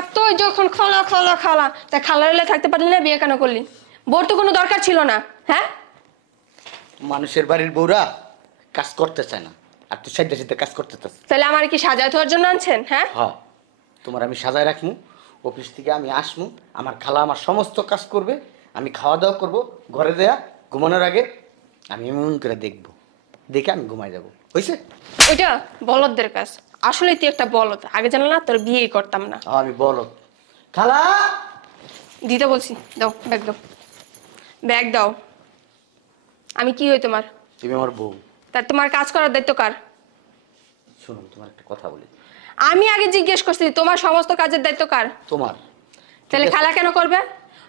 এতই যখন খালা খালা খালা তা খালার হলে থাকতে পারলি না, বিয়ে কেন করলি? বোর তো কোনো দরকার ছিল না। হ্যাঁ, মানুষের বাড়ির বউরা কাজ করতে চায় না, আর তুই সাইডে সাইডে কাজ করতে চাস। তাহলে আমার কি সাজায় থাকার জন্য আনছেন? হ্যাঁ, হ্যাঁ, তোমার আমি সাজায় রাখমু, অফিস থেকে আমি আসমু, আমার খালা আমার সমস্ত কাজ করবে, আমি খাওয়া দাওয়া করবো, ঘরে দেয়া ঘুমানোর আগে আমি এমন করে দেখবো, দেখে আমি ঘুমাই যাবো। হয়েছে? ওইটা বলদদের কাজ। আসলে তুই একটা বলদ, আগে জানা না তোর বিয়ে করতাম না। আমি বলো খালা দিতে বলছি, দাও ব্যাগ দাও, ব্যাগ দাও। আমি কি হই তোমার? তুমি আমার বউ। তা তোমার কাজ করার দায়িত্ব কার? শোনো, তোমার একটা কথা বলি। আমি আগে জিজ্ঞেস করছি তোমার সমস্ত কাজের দায়িত্ব কার? তোমার। তাহলে খালা কেন করবে?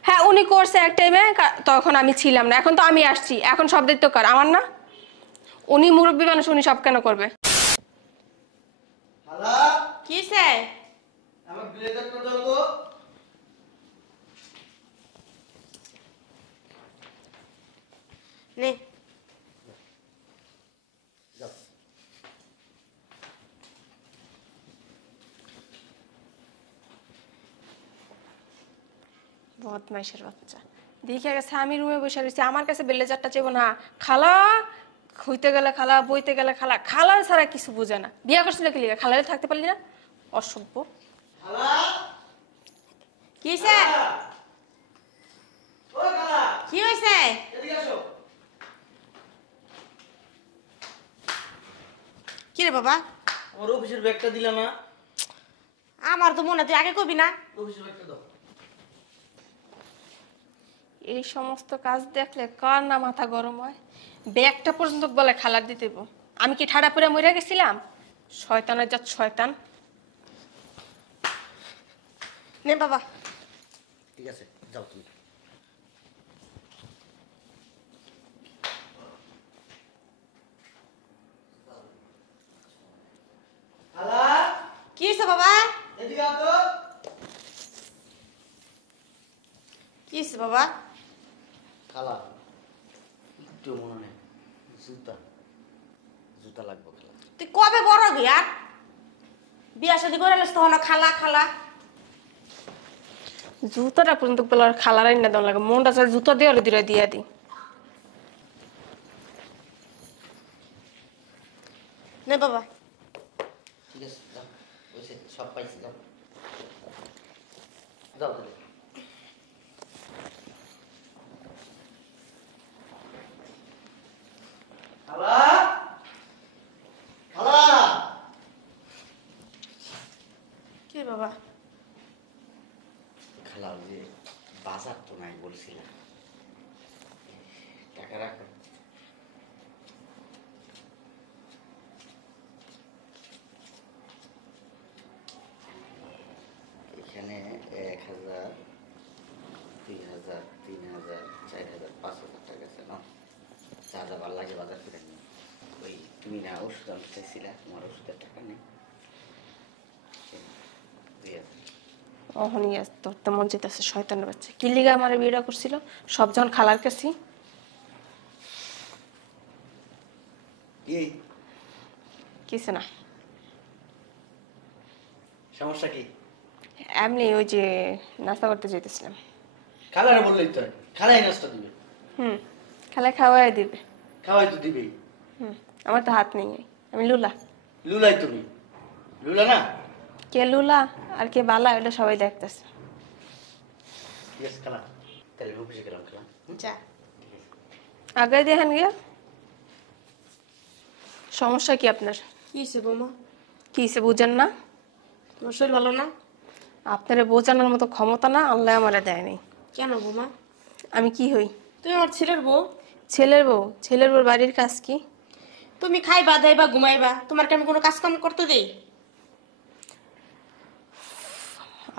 হ্যাঁ, উনি করছে এক টাইমে, তখন আমি ছিলাম না, এখন তো আমি আসছি, এখন সব দায়িত্ব কার? আমার না? উনি মুরব্বী মানুষ, উনি সব কেন করবে? খালা কি স্যার? আমার ব্লেজারটা দাও তো। নে, বদমাইশের বাচ্চা। দেখে গেছে আমি রুমে বসে রয়েছি, আমার কাছে ব্লেজারটা চেবো না। খালা হইতে গেলে খালা, বইতে গেলে খালা, খালা ছাড়া কিছু বোঝে না। বিয়ে করছিল কি লিগা? খালারে থাকতে পারলি না? অসভ্য। খালা কি স্যার? ও খালা কি হয়েছে? এদিকে আসো। কি রে বাবা? আমার অফিসের ব্যাগটা দিলা না? আমার তো মনে, তুই আগে কবি না। অফিসের ব্যাগটা দাও। এই সমস্ত কাজ দেখলে কার না মাথা গরম হয়। ব্যাগটা পর্যন্ত বলে খালার দিতে হইব। আমি কি ঠাড়া পরে মরে গেছিলাম? শয়তানের জাত শয়তান। নে বাবা। ঠিক আছে, যাও তুমি। খালা কি হয়েছে বাবা? এদিকে আও তো। কি হয়েছে বাবা? খালা একটু মনে নেই, জুতা জুতা লাগবে খালা। তুই কবে বড় হবি আর? বিয়া শাদি করে এলিস তখন খালা খালা। জুতাটা পর্যন্ত বলার খালারাই না দেওয়া লাগে। মনটা চাই জুতা দিয়ে দিলে দিয়ে দি। নে বাবা। ঠিক আছে, যাও। ওইসে সব পাইছি, যাও যাও তাহলে। খালা খালা কি বাবা? খালা ওই যে বাজার তো নাই বলছিলাম, টাকা রাখো। এখানে 1000, 2000, 3000, 4000, 5000 টাকা আছে না? যা যা ভালো লাগে বাজার করে নিই। ওই তুমি না ওষুধ আনতে চাইছিলে, তোমার ওষুধের টাকা নেই। 2000। অহনি ধরতে মন চাইতেছে শয়তানের বাচ্চা। কি লিগা আমার বিয়েটা করছিল? সব যখন খালার কাছে। এই কিছু না, সমস্যা কি? এমনি ওই যে নাস্তা করতে যেতেছিলাম। খালারে বললেই তো হয়, খালাই নাস্তা দিবে। খালা খাওয়াই দিবে। খাওয়াই তো দিবেই। আমার তো হাত নেই, আমি লুলা। লুলাই তুমি? লুলা না? কে লুলা আর কে বালা ওটা সবাই দেখতেছে। ঠিক আছে খালা, তাহলে অফিসে গেলাম খালা। যা আগে দেখেন গিয়া। সমস্যা কি আপনার? কি হয়েছে বৌমা? কি হয়েছে বুঝেন না? তোমার শরীর ভালো না? আপনারা বোঝানোর মতো ক্ষমতা না আল্লাহ আমারে দেয়নি। কেন বৌমা? আমি কি হই? তুমি আমার ছেলের বউ। ছেলের বউ? ছেলের বউর বাড়ির কাজ কি? তুমি খাইবা দাইবা ঘুমাইবা, তোমার কি আমি কোনো কাজ কাম করতে দেই?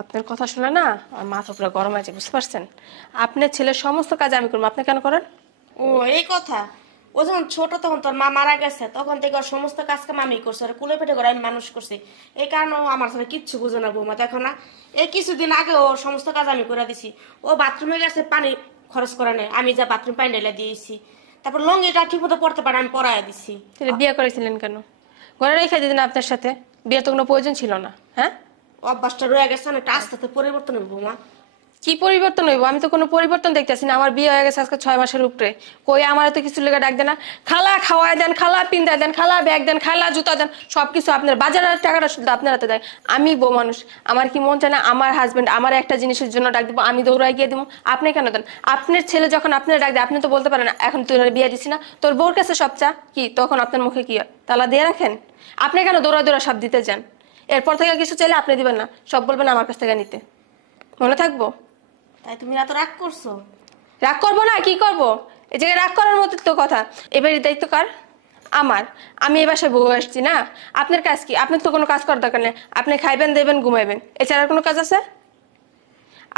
আপনার কথা শুনে না আমার মাথা পুরো গরম আছে, বুঝতে পারছেন? আপনার ছেলের সমস্ত কাজ আমি করবো, আপনি কেন করেন? ও এই কথা। ও যখন ছোট তখন তোর মা মারা গেছে, তখন থেকে ওর সমস্ত কাজ কাম আমি করছি, ওর কুলে পেটে করে আমি মানুষ করছি। এই কারণে ও আমার সাথে কিচ্ছু বুঝে না বৌমা, দেখো না? এই কিছুদিন আগে ওর সমস্ত কাজ আমি করে দিছি। ও বাথরুমে গেছে, পানি খরচ করে নেই, আমি যা বাথরুম পানি ঢেলে দিয়েছি। তারপর লঙ্গিটা ঠিক মতো পড়তে পারে, আমি পরাই দিছি। তাহলে বিয়ে করেছিলেন কেন? ঘরে রেখে দিতেন আপনার সাথে, বিয়ের তো কোনো প্রয়োজন ছিল না। হ্যাঁ, অভ্যাসটা রয়ে গেছে না, এটা আস্তে আস্তে পরিবর্তন হবে বৌমা। কি পরিবর্তন হইব? আমি তো কোনো পরিবর্তন দেখতেছি না। আমার বিয়ে হয়ে গেছে আজকে 6 মাসের উপরে। কই আমার তো কিছু লেগে ডাক দেন না। খালা খাওয়ায় দেন, খালা পিন্দায় দেন, খালা ব্যাগ দেন, খালা জুতা দেন, সবকিছু আপনার বাজারের টাকাটা শুধু আপনার হাতে দেয়। আমি বউ মানুষ, আমার কি মন চায় না আমার হাজবেন্ড আমার একটা জিনিসের জন্য ডাক দিব, আমি দৌড়াই গিয়ে দিব? আপনি কেন দেন? আপনার ছেলে যখন আপনার ডাক দেয় আপনি তো বলতে পারেন এখন তুই বিয়ে দিছি না, তোর বউর কাছে সব চা কি? তখন আপনার মুখে কি হয়? তালা দিয়ে রাখেন? আপনি কেন দৌড়া দৌড়া সব দিতে যান? এরপর থেকে কিছু চাইলে আপনি দিবেন না, সব বলবেন আমার কাছ থেকে নিতে। মনে থাকবো? তাই তুমি এত রাগ করছো? রাগ করবো না, কি করব? এই জায়গায় রাগ করার মতো তো কথা। এবারে দায়িত্ব কার? আমার। আমি এ বাসায় বউ আসছি না। আপনার কাজ কি? আপনার তো কোনো কাজ করার দরকার নেই। আপনি খাইবেন, দেবেন, ঘুমাইবেন, এছাড়া আর কোনো কাজ আছে?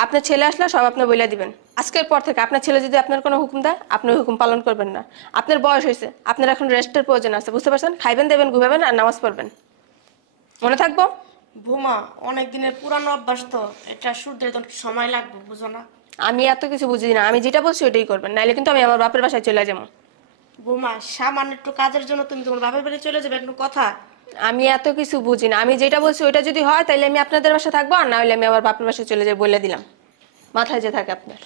আপনার ছেলে আসলে সব আপনি বলে দিবেন। আজকের পর থেকে আপনার ছেলে যদি আপনার কোনো হুকুম দেয় আপনি ওই হুকুম পালন করবেন না। আপনার বয়স হয়েছে, আপনার এখন রেস্টের প্রয়োজন আছে, বুঝতে পারছেন? খাইবেন, দেবেন, ঘুমাবেন আর নামাজ পড়বেন। মনে থাকবো? বৌমা অনেক দিনের পুরানো অভ্যাস তো, এটা শুধরে তো সময় লাগবে, বুঝো না? আমি এত কিছু বুঝি না, আমি যেটা বলছি ওইটাই করবেন, নাইলে কিন্তু আমি আমার বাপের বাসায় চলে যাবো। বৌমা সামান্য একটু কাজের জন্য তুমি তোমার বাপের বাড়ি চলে যাবে, একটু কথা। আমি এত কিছু বুঝি না, আমি যেটা বলছি ওইটা যদি হয় তাহলে আমি আপনাদের বাসায় থাকবো, আর না হলে আমি আমার বাপের বাসায় চলে যাই, বলে দিলাম। মাথায় যে থাকে আপনার।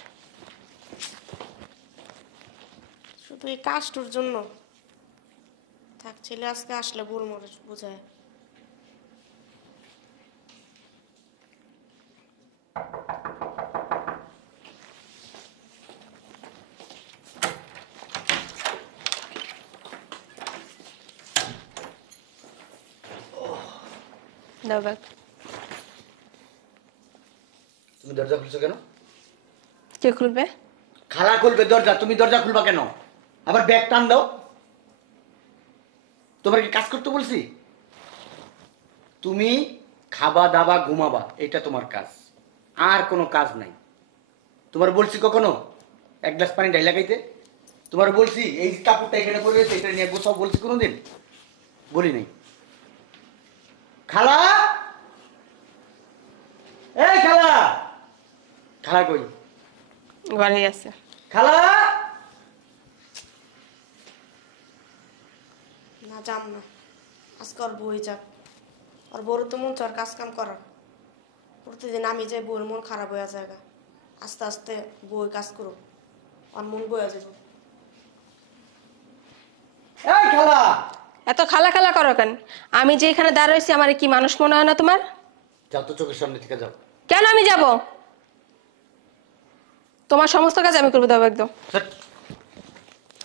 শুধু এই কাজটার জন্য থাক, ছেলে আজকে আসলে বলবো, বুঝায়। দাও ব্যাগ। তুমি দরজা খুলছো কেন? কে খুলবে? খালা খুলবে দরজা, তুমি দরজা খুলবা কেন? আবার ব্যাগ টান দাও। তোমার কি কাজ করতে বলছি? তুমি খাবা দাবা ঘুমাবা, এটা তোমার কাজ, আর কোনো কাজ নাই। তোমার বলছি কখনো এক গ্লাস পানি ঢাইলা খাইতে? তোমার বলছি এই কাপড়টা এখানে পড়ে রয়েছে এটা নিয়ে গোছাও বলছি কোনোদিন? বলি নাই। খালা, এই খালা, খালা কই? ঘরে আছে। খালা, না যাম না, আজকে ওর বই যাক। ওর বড় তো মন চার কাজ কাম করার, প্রতিদিন আমি যাই বউর মন খারাপ হয়ে জায়গা। আস্তে আস্তে বই কাজ করো, ওর মন বয়ে যাব। এই খালা। এত খালা খালা করো কেন? আমি যে এখানে দাঁড়াইছি আমার কি মানুষ মনে হয় না তোমার? যাও তো, চোখের সামনে থেকে যাও। কেন আমি যাব? তোমার সমস্ত কাজ আমি করবো, দাও একদম। ধ্যাৎ,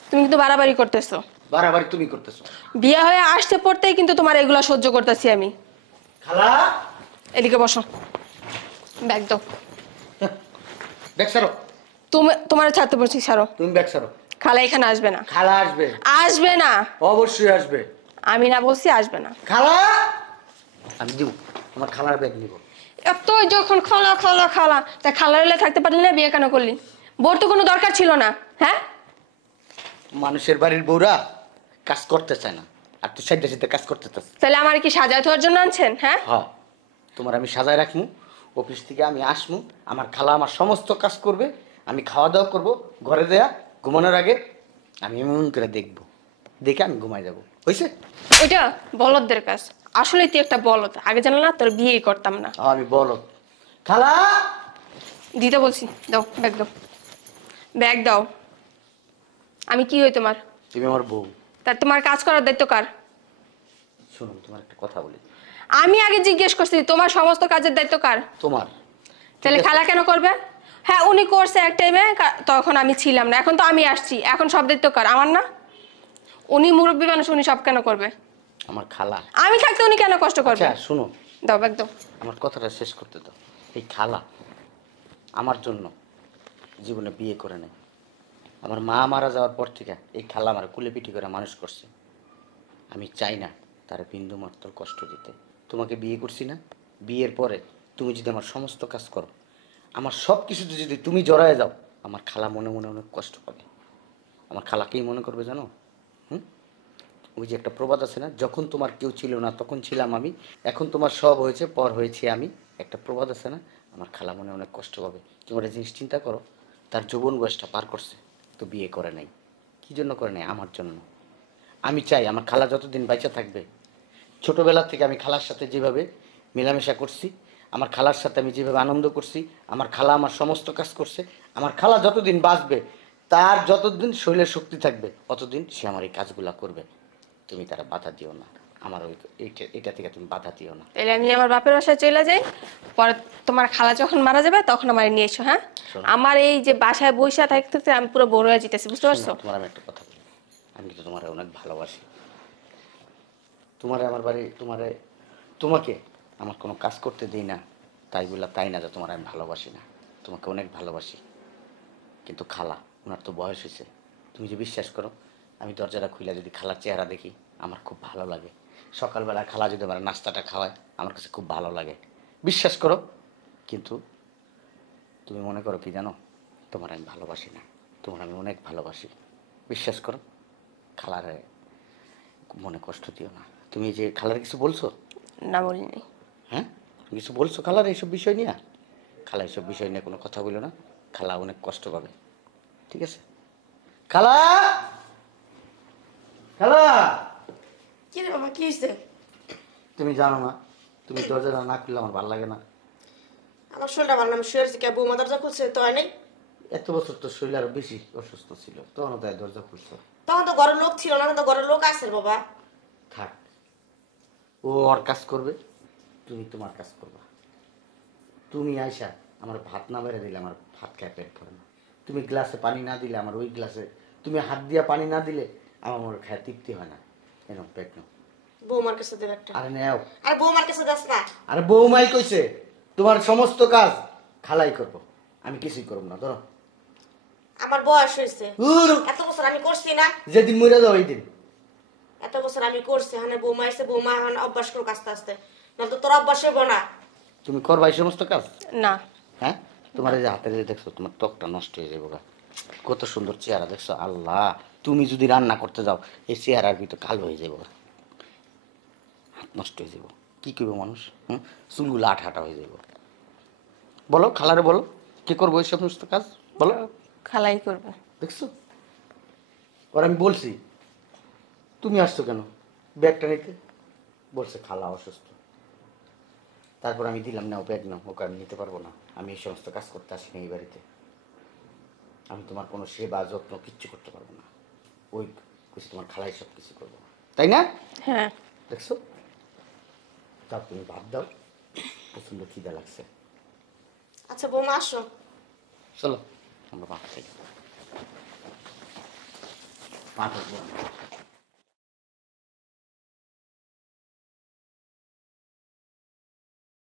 তুমি কিন্তু বাড়াবাড়ি করতেছো। বাড়াবাড়ি তুমি করতেছো। বিয়ে হয়ে আসতে পড়তেই কিন্তু তোমার এগুলা সহ্য করতেছি আমি। খালা, এদিকে বসো, ব্যাগ দাও। ব্যাগ ছাড়ো। তুমি তোমার ছাড়তে বলছি, ছাড়ো। তুমি ব্যাগ ছাড়ো। খালা এখানে আসবে না। খালা আসবে। আসবে না। অবশ্যই আসবে। আমি না বলছি আসবে না। খালা, আমি দিব, আমার খালার ব্যাগ নিব। এত যখন খালা খালা খালা, তা খালার হলে থাকতে পারলি না? বিয়ে কেন করলি? বোর তো কোনো দরকার ছিল না। হ্যাঁ, মানুষের বাড়ির বউরা কাজ করতে চায় না, আর তুই সাইডে সাইডে কাজ করতে চাস। তাহলে আমার কি সাজায় থাকার জন্য আনছেন? হ্যাঁ, হ্যাঁ, তোমার আমি সাজায় রাখমু। অফিস থেকে আমি আসমু, আমার খালা আমার সমস্ত কাজ করবে, আমি খাওয়া দাওয়া করবো, ঘরে দেয়া ঘুমানোর আগে আমি এমন করে দেখবো, দেখে আমি ঘুমাই যাবো। হয়েছে? ওইটা বলদদের কাজ। আসলে তুই একটা বলদ, আগে জানলে না তোর বিয়েই করতাম না। আমি বলো খালা। দিতে বলছি, দাও ব্যাগ দাও, ব্যাগ দাও। আমি কি হই তোমার? তুমি আমার বউ। তার তোমার কাজ করার দায়িত্ব কার? শোনো, তোমার একটা কথা বলি। আমি আগে জিজ্ঞেস করছি তোমার সমস্ত কাজের দায়িত্ব কার? তোমার। তাহলে খালা কেন করবে? হ্যাঁ, উনি করছে এক টাইমে, তখন আমি ছিলাম না, এখন তো আমি আসছি, এখন সব দায়িত্ব কার? আমার না? উনি মুরব্বী মানুষ, উনি সব কেন করবে? আমার খালা। আমি থাকতে উনি কেন কষ্ট করবে? আচ্ছা শোনো, দাও ব্যাগ দাও। আমার কথাটা শেষ করতে দাও। এই খালা আমার জন্য জীবনে বিয়ে করে নেয়। আমার মা মারা যাওয়ার পর থেকে এই খালা আমার কুলে পিঠি করে মানুষ করছে। আমি চাই না তার বিন্দু মাত্র কষ্ট দিতে। তোমাকে বিয়ে করছি না, বিয়ের পরে তুমি যদি আমার সমস্ত কাজ করো, আমার সব কিছুতে যদি তুমি জড়ায় যাও, আমার খালা মনে মনে অনেক কষ্ট পাবে। আমার খালাকেই মনে করবে জানো। ওই যে একটা প্রবাদ আছে না, যখন তোমার কেউ ছিল না তখন ছিলাম আমি, এখন তোমার সব হয়েছে পর হয়েছি আমি। একটা প্রবাদ আছে না, আমার খালা মনে অনেক কষ্ট পাবে। তোমরা একটা জিনিস চিন্তা করো, তার যৌবন বয়সটা পার করছে তো বিয়ে করে নাই। কী জন্য করে নাই? আমার জন্য। আমি চাই আমার খালা যতদিন বাইচা থাকবে, ছোটোবেলা থেকে আমি খালার সাথে যেভাবে মেলামেশা করছি, আমার খালার সাথে আমি যেভাবে আনন্দ করছি, আমার খালা আমার সমস্ত কাজ করছে, আমার খালা যতদিন বাঁচবে, তার যতদিন শরীরে শক্তি থাকবে ততদিন সে আমার এই কাজগুলা করবে। তুমি তারা বাধা দিও না, আমার ওই এটা থেকে তুমি বাধা দিও না। তাহলে আমি আমার বাপের বাসায় চলে যাই, পরে তোমার খালা যখন মারা যাবে তখন আমার নিয়ে এসো। হ্যাঁ, আমার এই যে বাসায় বসে থাকতে থাকতে আমি পুরো বড় হয়ে যেতেছি, বুঝতে পারছো? তোমার আমি একটা কথা বলি, আমি তো তোমার অনেক ভালোবাসি। তোমারে আমার বাড়ি তোমাকে আমার কোনো কাজ করতে দিই না, তাই বললা তাই না যে তোমার আমি ভালোবাসি না, তোমাকে অনেক ভালোবাসি। কিন্তু খালা, ওনার তো বয়স হয়েছে, তুমি যে বিশ্বাস করো, আমি দরজাটা খুলে যদি খালার চেহারা দেখি আমার খুব ভালো লাগে। সকালবেলা খালা যদি আমার নাস্তাটা খাওয়ায় আমার কাছে খুব ভালো লাগে, বিশ্বাস করো। কিন্তু তুমি মনে করো কি জানো, তোমার আমি ভালোবাসি না, তোমার আমি অনেক ভালোবাসি, বিশ্বাস করো। খালারে মনে কষ্ট দিও না। তুমি যে খালার কিছু বলছো? না, বলিনি। হ্যাঁ, তুমি কিছু বলছো খালার এইসব বিষয় নিয়ে? খালা এইসব বিষয় নিয়ে কোনো কথা বলো না, খালা অনেক কষ্ট পাবে, ঠিক আছে? খালা, খালা, কি রে বাবা, কি হয়েছে? তুমি জানো না, তুমি দরজাটা না খুললে আমার ভালো লাগে না। আমার শরীরটা ভালো না, আমি শুয়েছি, কে বৌমা দরজা খুলছে তো হয় নাই? এত বছর তো শরীর আরো বেশি অসুস্থ ছিল, তখন তাই দরজা খুলছো। তখন তো ঘরের লোক ছিল না, এখন তো ঘরের লোক আছে বাবা। থাক, ও ওর কাজ করবে, তুমি তোমার কাজ করবা। তুমি আইসা আমার ভাত না বেড়ে দিলে আমার ভাত খেয়ে পেট ভরে না। তুমি গ্লাসে পানি না দিলে আমার ওই গ্লাসে, তুমি হাত দিয়া পানি না দিলে আমার মনে খায় তৃপ্তি হয় না। এনো পেট নাও। বৌমার কাছে দেব একটা। আরে নেও। আর বৌমার কাছে দাস না। আরে বৌমাই কইছে তোমার সমস্ত কাজ খালাই করবো, আমি কিছুই করবো না। ধরো, আমার বয়স হয়েছে, এত বছর আমি করছি না। যেদিন মরে যাও ওই দিন। এত বছর আমি করছি, মানে বৌমা এসে বৌমা এখন অভ্যাস করো আস্তে আস্তে, নয়তো তোর অভ্যাস হইব না। তুমি করবা এই সমস্ত কাজ? না। হ্যাঁ, তোমার এই যে হাতের যে দেখছো, তোমার ত্বকটা নষ্ট হয়ে যাবো গা। কত সুন্দর চেহারা দেখছো, আল্লাহ। তুমি যদি রান্না করতে যাও এই চেহারার ভিতর কালো হয়ে যাবো, হাত নষ্ট হয়ে যাবো, কি করবো মানুষ? চুলগুলো আঠা আঠা হয়ে যাবো। বলো খালারে, বলো কি করবো এই সমস্ত কাজ, বলো। খালাই করবে। দেখছো, ওর আমি বলছি তুমি আসছো কেন ব্যাগটা নিতে, বলছে খালা অসুস্থ। তারপর আমি দিলাম না, ও ব্যাগ নাও, ওকে আমি নিতে পারবো না, আমি এই সমস্ত কাজ করতে আসিনি এই বাড়িতে। আমি তোমার কোনো সেবা যত্ন কিচ্ছু করতে পারবো না, ওই কিছু তোমার খালাই সব কিছু করবো, তাই না? হ্যাঁ। দেখছো, তাও তুমি ভাত দাও, প্রচন্ড খিদা লাগছে। আচ্ছা বৌমা আসো, চলো আমরা ভাত খাই। ভাত